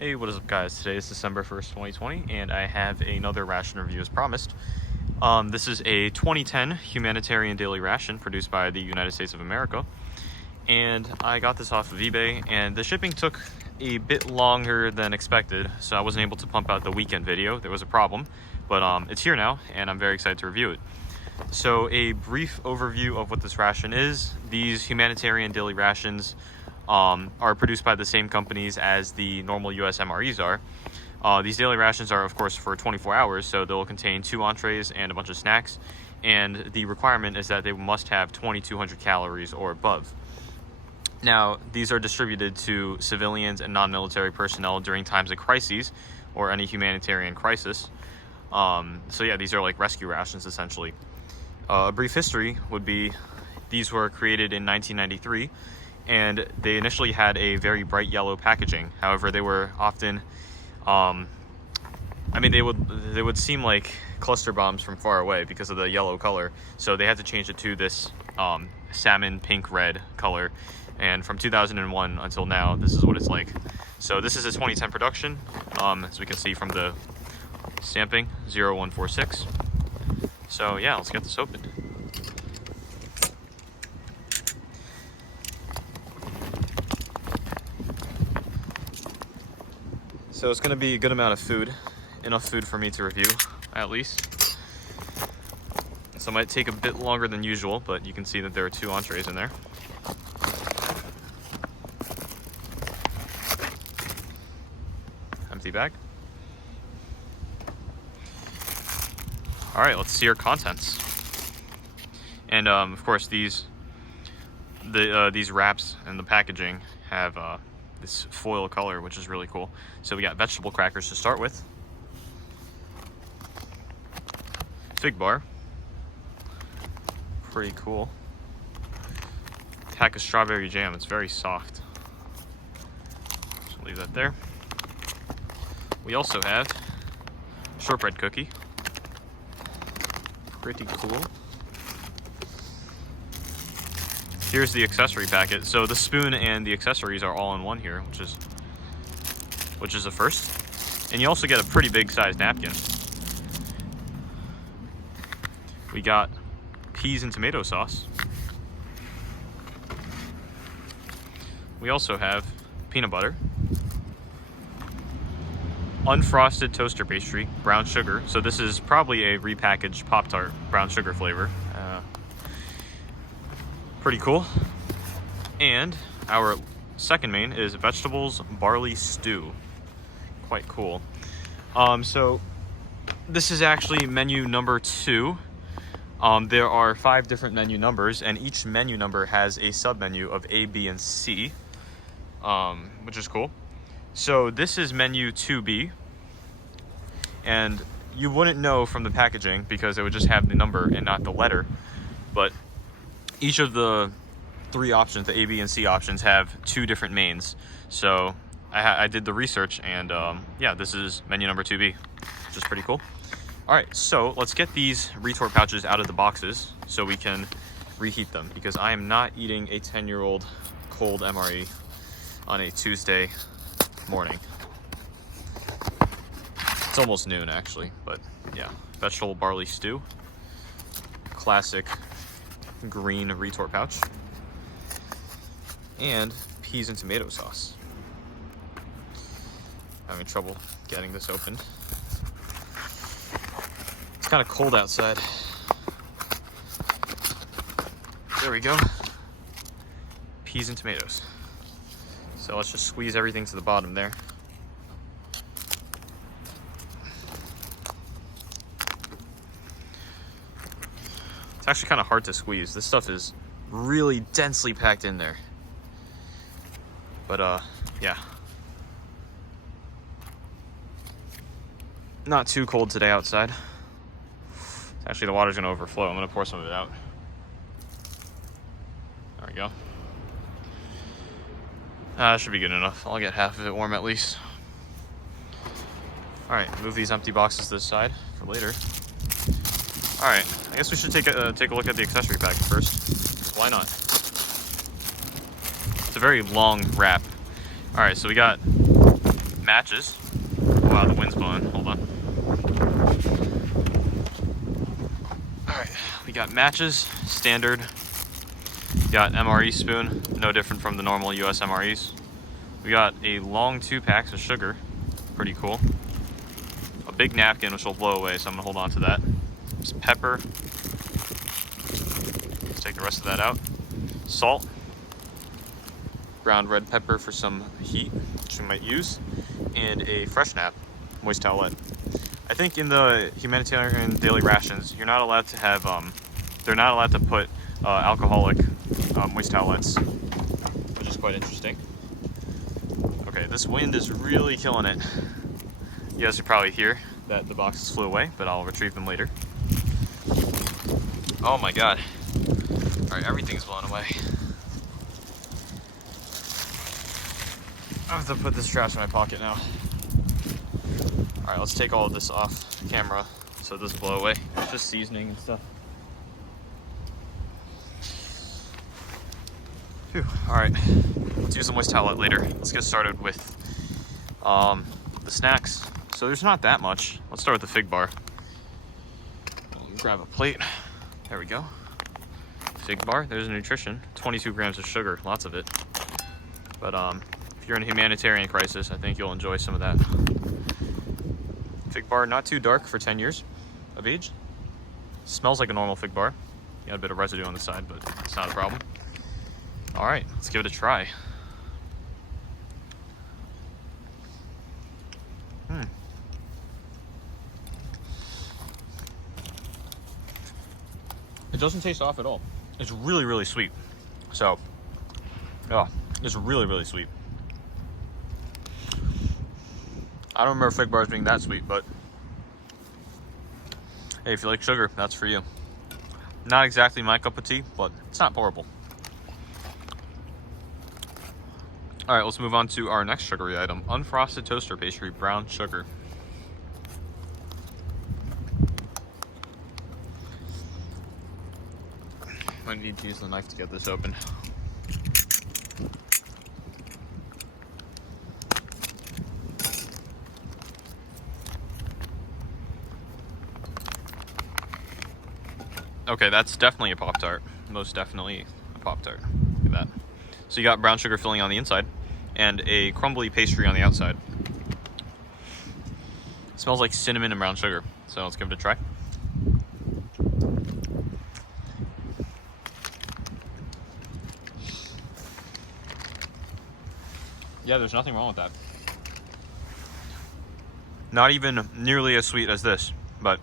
Hey, what is up guys? Today is December 1st, 2020, and I have another ration review as promised. This is a 2010 Humanitarian daily ration produced by the United States of America. And I got this off of eBay, and the shipping took a bit longer than expected, so I wasn't able to pump out the weekend video. There was a problem, but it's here now, and I'm very excited to review it. So a brief overview of what this ration is. These Humanitarian daily rations are produced by the same companies as the normal US MREs are. These daily rations are, of course, for 24 hours, so they'll contain 2 entrees and a bunch of snacks, and the requirement is that they must have 2,200 calories or above. Now, these are distributed to civilians and non-military personnel during times of crises or any humanitarian crisis. So yeah, these are like rescue rations, essentially. A brief history would be, these were created in 1993, and they initially had a very bright yellow packaging. However, they were often, they would seem like cluster bombs from far away because of the yellow color. So they had to change it to this salmon pink red color. And from 2001 until now, this is what it's like. So this is a 2010 production, as we can see from the stamping, 0146. So yeah, let's get this opened. So it's going to be a good amount of food, enough food for me to review, at least. So it might take a bit longer than usual, but you can see that there are 2 entrees in there. Empty bag. All right, let's see our contents. And of course, these wraps and the packaging have this foil color, which is really cool. So we got vegetable crackers to start with, fig bar, pretty cool, pack of strawberry jam. It's very soft. So leave that there. We also have shortbread cookie, pretty cool. Here's the accessory packet. So the spoon and the accessories are all in one here, which is a first. And you also get a pretty big sized napkin. We got peas and tomato sauce. We also have peanut butter, unfrosted toaster pastry, brown sugar. So this is probably a repackaged Pop-Tart brown sugar flavor. Pretty cool. And our second main is vegetables barley stew. Quite cool. So this is actually menu number 2. There are 5 different menu numbers, and each menu number has a sub-menu of A, B, and C, which is cool. So this is menu 2B, and you wouldn't know from the packaging because it would just have the number and not the letter, but each of the 3 options, the A, B, and C options, have 2 different mains. So I did the research, and yeah, this is menu number 2B, which is pretty cool. All right, so let's get these retort pouches out of the boxes so we can reheat them, because I am not eating a 10-year-old cold MRE on a Tuesday morning. It's almost noon, actually, but yeah. Vegetable barley stew, classic green retort pouch, and peas and tomato sauce. Having trouble getting this open. It's kind of cold outside. There we go. Peas and tomatoes. So let's just squeeze everything to the bottom there. It's actually kind of hard to squeeze. This stuff is really densely packed in there. But yeah. Not too cold today outside. Actually, the water's gonna overflow. I'm gonna pour some of it out. There we go. That should be good enough. I'll get half of it warm at least. All right, move these empty boxes to the side for later. All right, I guess we should take a look at the accessory packet first. Why not? It's a very long wrap. All right, so we got matches. Wow, the wind's blowing. Hold on. Alright, we got matches, standard. We got MRE spoon, no different from the normal US MREs. We got a long 2-packs of sugar, pretty cool. A big napkin, which will blow away, so I'm gonna hold on to that. Just pepper. Let's take the rest of that out. Salt. Ground red pepper for some heat, which we might use. And a fresh nap, moist towelette. I think in the humanitarian daily rations, you're not allowed to have, they're not allowed to put alcoholic moist towelettes, which is quite interesting. Okay, this wind is really killing it. You guys can probably hear that the boxes flew away, but I'll retrieve them later. Oh my god. Alright, everything's blown away. I have to put this trash in my pocket now. Alright, let's take all of this off camera so it doesn't blow away. It's just seasoning and stuff. Phew. Alright, let's use the moist towelette later. Let's get started with the snacks. So there's not that much. Let's start with the fig bar. Grab a plate. There we go. Fig bar, there's a nutrition. 22 grams of sugar, lots of it. But if you're in a humanitarian crisis, I think you'll enjoy some of that. Fig bar, not too dark for 10 years of age. Smells like a normal fig bar. Got a bit of residue on the side, but it's not a problem. All right, let's give it a try. It doesn't taste off at all. It's really, really sweet. So, yeah, it's really, really sweet. I don't remember fig bars being that sweet, but hey, if you like sugar, that's for you. Not exactly my cup of tea, but it's not horrible. All right, let's move on to our next sugary item, unfrosted toaster pastry, brown sugar. I need to use the knife to get this open. Okay, that's definitely a Pop-Tart. Most definitely a Pop-Tart. Look at that. So you got brown sugar filling on the inside and a crumbly pastry on the outside. It smells like cinnamon and brown sugar. So let's give it a try. Yeah, there's nothing wrong with that. Not even nearly as sweet as this, but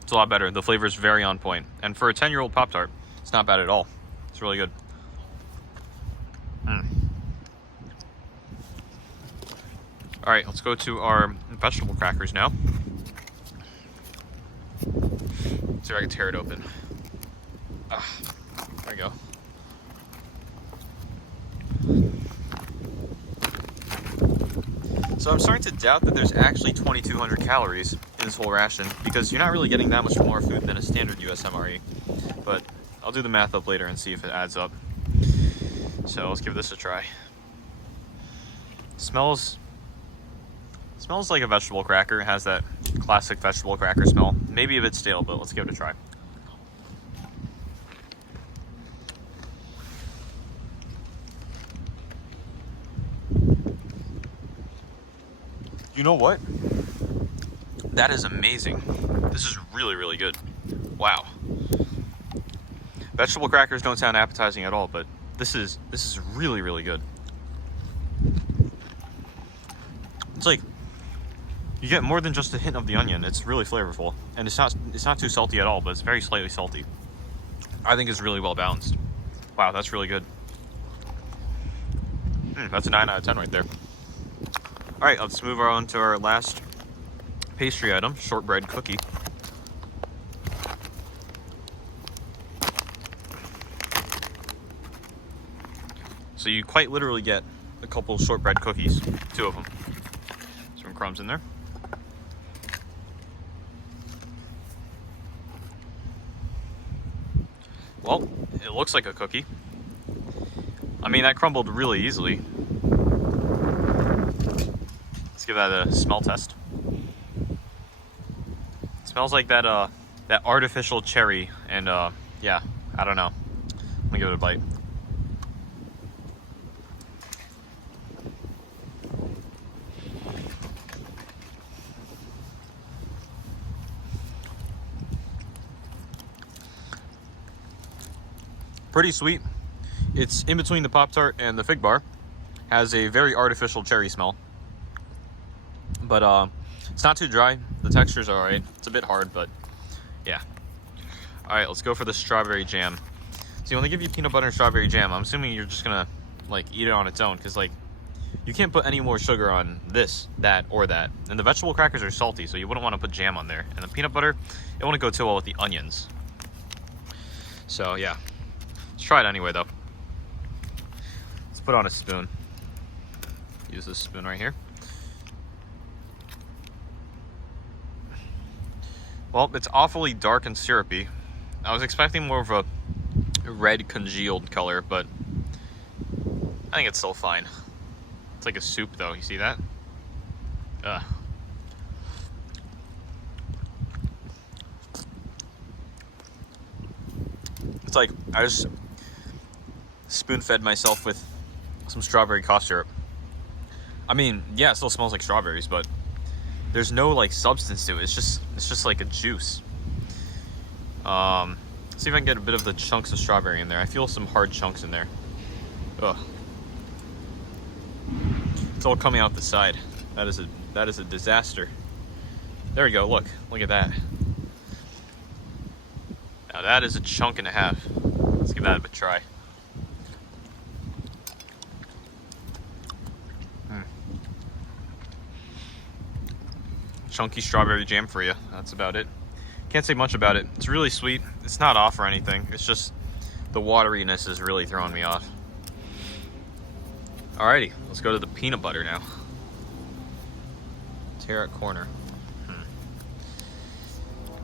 it's a lot better. The flavor is very on point. And for a 10-year-old Pop-Tart, it's not bad at all. It's really good. All right, let's go to our vegetable crackers now. See if I can tear it open. There we go. So I'm starting to doubt that there's actually 2,200 calories in this whole ration because you're not really getting that much more food than a standard US MRE. But I'll do the math up later and see if it adds up. So let's give this a try. Smells like a vegetable cracker. It has that classic vegetable cracker smell. Maybe a bit stale, but let's give it a try. You know what? That is amazing. This is really, really good. Wow. Vegetable crackers don't sound appetizing at all, but this is really, really good. It's like you get more than just a hint of the onion. It's really flavorful, and it's not too salty at all, but it's very slightly salty. I think it's really well balanced. Wow, that's really good. That's a 9 out of 10 right there. All right, let's move on to our last pastry item, shortbread cookie. So you quite literally get a couple shortbread cookies, 2 of them. Some crumbs in there. Well, it looks like a cookie. I mean, that crumbled really easily. Let's give that a smell test. It smells like that that artificial cherry, and yeah, I don't know. Let me give it a bite. Pretty sweet. It's in between the Pop-Tart and the Fig Bar. Has a very artificial cherry smell. But it's not too dry. The texture's alright. It's a bit hard, but yeah. Alright, let's go for the strawberry jam. See, when they give you peanut butter and strawberry jam, I'm assuming you're just gonna like eat it on its own, because like you can't put any more sugar on this, that, or that. And the vegetable crackers are salty, so you wouldn't want to put jam on there. And the peanut butter, it wouldn't go too well with the onions. So yeah. Let's try it anyway, though. Let's put on a spoon. Use this spoon right here. Well, it's awfully dark and syrupy. I was expecting more of a red congealed color, but I think it's still fine. It's like a soup, though. You see that? Ugh. It's like I just spoon-fed myself with some strawberry cough syrup. I mean, yeah, it still smells like strawberries, but there's no like substance to it. It's just like a juice. See if I can get a bit of the chunks of strawberry in there. I feel some hard chunks in there. Ugh. It's all coming out the side. That is a disaster. There we go. Look at that. Now that is a chunk and a half. Let's give that a try. Chunky strawberry jam for you. That's about it. Can't say much about it. It's really sweet. It's not off or anything. It's just the wateriness is really throwing me off. Alrighty, let's go to the peanut butter now. Tear at corner.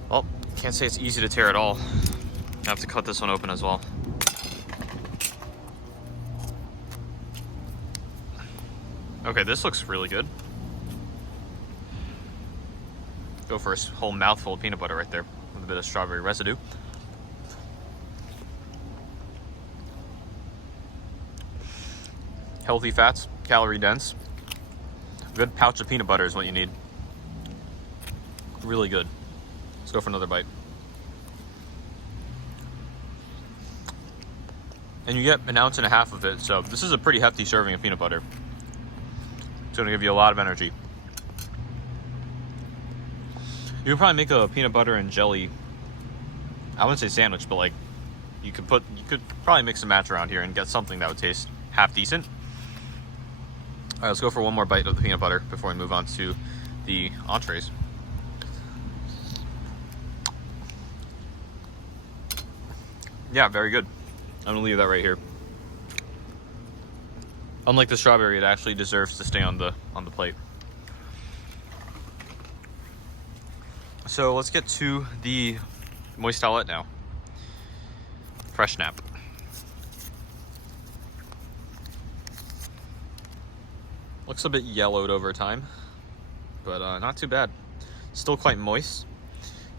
Well, can't say it's easy to tear at all. I have to cut this one open as well. Okay, this looks really good. Go for a whole mouthful of peanut butter right there with a bit of strawberry residue. Healthy fats, calorie dense. A good pouch of peanut butter is what you need. Really good. Let's go for another bite. And you get 1.5 ounces of it, so this is a pretty hefty serving of peanut butter. It's gonna give you a lot of energy. You could probably make a peanut butter and jelly, I wouldn't say sandwich, but like you could probably mix and match around here and get something that would taste half decent. All right, let's go for one more bite of the peanut butter before we move on to the entrees. Yeah, very good. I'm gonna leave that right here. Unlike the strawberry, it actually deserves to stay on the plate. So let's get to the moist towelette now. Fresh nap. Looks a bit yellowed over time, but not too bad. Still quite moist.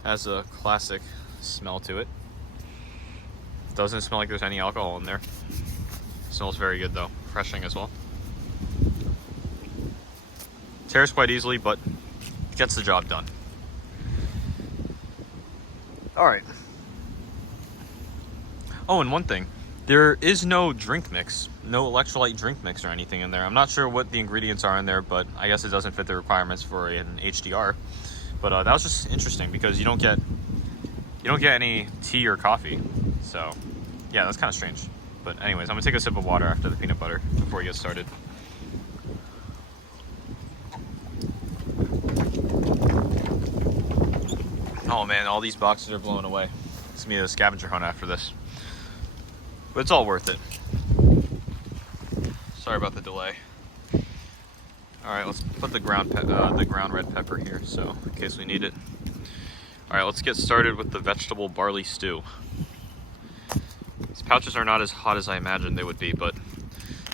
Has a classic smell to it. Doesn't smell like there's any alcohol in there. Smells very good though. Refreshing as well. Tears quite easily, but gets the job done. Alright. Oh, and one thing. There is no drink mix. No electrolyte drink mix or anything in there. I'm not sure what the ingredients are in there, but I guess it doesn't fit the requirements for an HDR. But that was just interesting because you don't get any tea or coffee. So, yeah, that's kind of strange. But anyways, I'm going to take a sip of water after the peanut butter before we get started. Oh man, all these boxes are blowing away. It's going to be a scavenger hunt after this. But it's all worth it. Sorry about the delay. Alright, let's put the ground red pepper here, so in case we need it. Alright, let's get started with the vegetable barley stew. These pouches are not as hot as I imagined they would be, but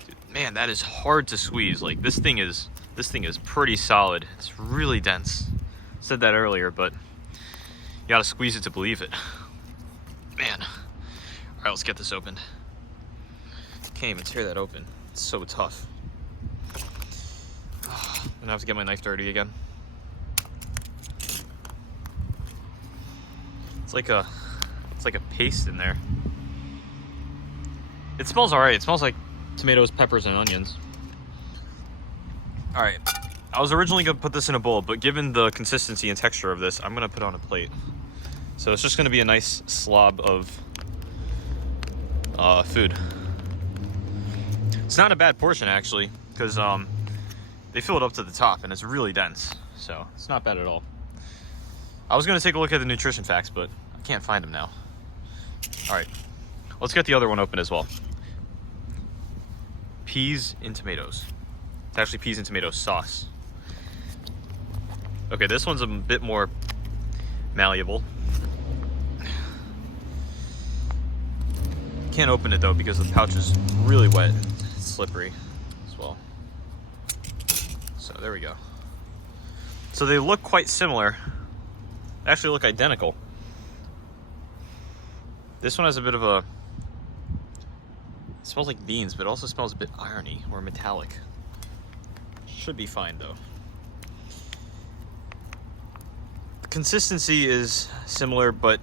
dude, man, that is hard to squeeze. Like, this thing is This thing is pretty solid. It's really dense. Said that earlier, but you gotta squeeze it to believe it. Man. All right, let's get this opened. Can't even tear that open. It's so tough. I'm gonna have to get my knife dirty again. It's like a paste in there. It smells all right. It smells like tomatoes, peppers, and onions. All right, I was originally gonna put this in a bowl, but given the consistency and texture of this, I'm gonna put it on a plate. So it's just gonna be a nice slob of food. It's not a bad portion actually, because they fill it up to the top and it's really dense. So it's not bad at all. I was gonna take a look at the nutrition facts, but I can't find them now. All right, let's get the other one open as well. Peas and tomatoes. It's actually peas and tomato sauce. Okay, this one's a bit more malleable. Can't open it though because the pouch is really wet. It's slippery as well. So there we go. So they look quite similar. They actually look identical. This one has a bit of a, it smells like beans, but it also smells a bit irony or metallic. Should be fine though. The consistency is similar, but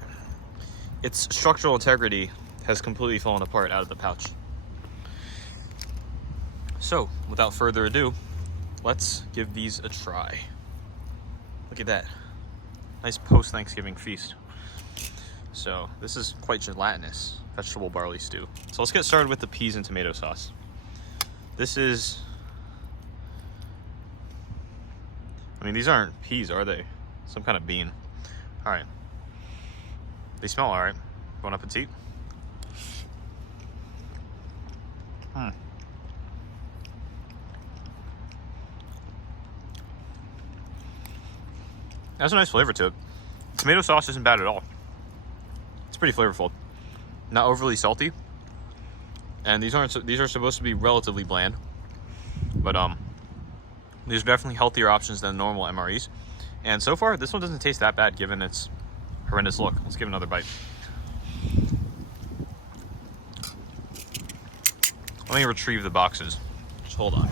its structural integrity has completely fallen apart out of the pouch. So, without further ado, let's give these a try. Look at that. Nice post-Thanksgiving feast. So, this is quite gelatinous vegetable barley stew. So let's get started with the peas and tomato sauce. This is, I mean, these aren't peas, are they? Some kind of bean. All right. They smell all right. Bon appetit. Has a nice flavor to it. Tomato sauce isn't bad at all. It's pretty flavorful. Not overly salty. And these are supposed to be relatively bland. But these are definitely healthier options than normal MREs. And so far, this one doesn't taste that bad given its horrendous look. Let's give it another bite. Let me retrieve the boxes. Just hold on.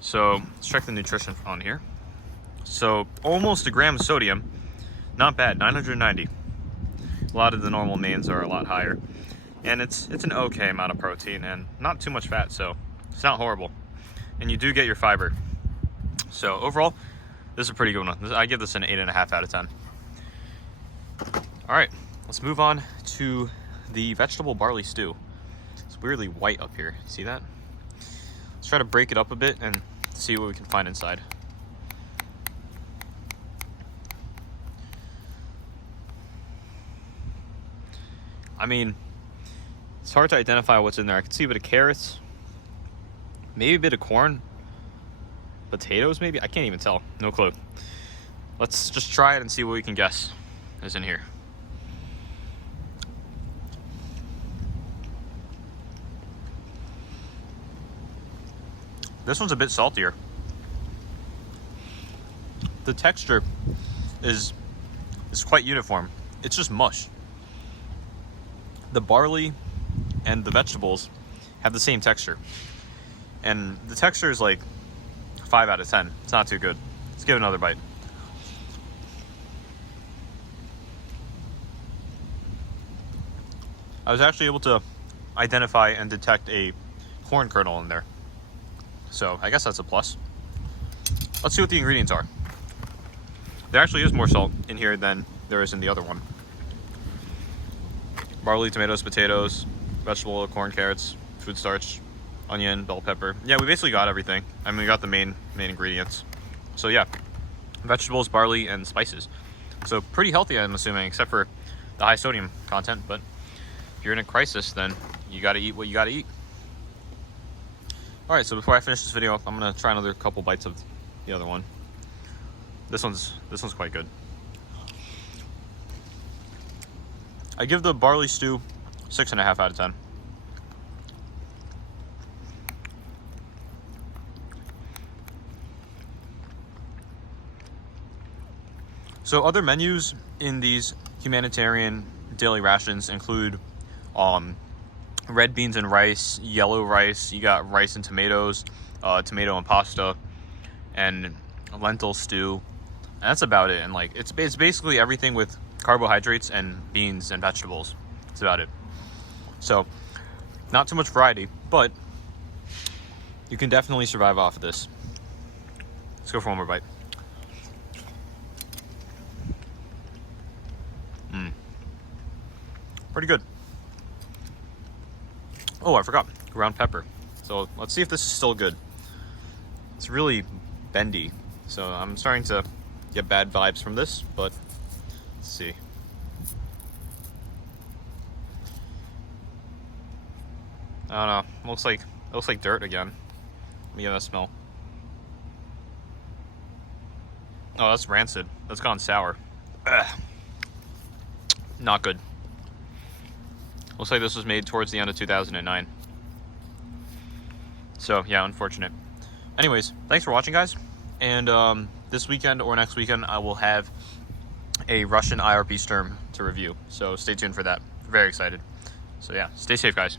So let's check the nutrition on here. So almost a gram of sodium, not bad, 990. A lot of the normal mains are a lot higher. And it's an okay amount of protein and not too much fat, so it's not horrible. And you do get your fiber. So overall, this is a pretty good one. I give this an 8.5 out of 10. All right, let's move on to the vegetable barley stew. It's weirdly white up here, see that? Let's try to break it up a bit and see what we can find inside. I mean, it's hard to identify what's in there. I can see a bit of carrots, maybe a bit of corn, potatoes maybe? I can't even tell, no clue. Let's just try it and see what we can guess is in here. This one's a bit saltier. The texture is quite uniform. It's just mush. The barley and the vegetables have the same texture. And the texture is like 5 out of 10. It's not too good. Let's give it another bite. I was actually able to identify and detect a corn kernel in there. So I guess that's a plus. Let's see what the ingredients are. There actually is more salt in here than there is in the other one. Barley, tomatoes, potatoes, vegetable oil, corn, carrots, food starch, onion, bell pepper. Yeah, we basically got everything. I mean, we got the main ingredients. So yeah, vegetables, barley, and spices. So pretty healthy, I'm assuming, except for the high sodium content. But if you're in a crisis, then you gotta eat what you gotta eat. All right, so before I finish this video, I'm gonna try another couple bites of the other one. This one's quite good. I give the barley stew 6.5 out of 10. So other menus in these humanitarian daily rations include red beans and rice, yellow rice, you got rice and tomatoes, tomato and pasta, and lentil stew. And that's about it. And like it's basically everything with carbohydrates and beans and vegetables. That's about it. So not too much variety, but you can definitely survive off of this. Let's go for one more bite. Pretty good. Oh, I forgot ground pepper. So let's see if this is still good. It's really bendy, so I'm starting to get bad vibes from this, but let's see. I don't know. It looks like dirt again. Let me get that smell. Oh, that's rancid. That's gone sour. Ugh. Not good. Looks like this was made towards the end of 2009. So, yeah, unfortunate. Anyways, thanks for watching, guys. And this weekend or next weekend, I will have a Russian IRP sturm to review. So stay tuned for that. Very excited. So, yeah, stay safe, guys.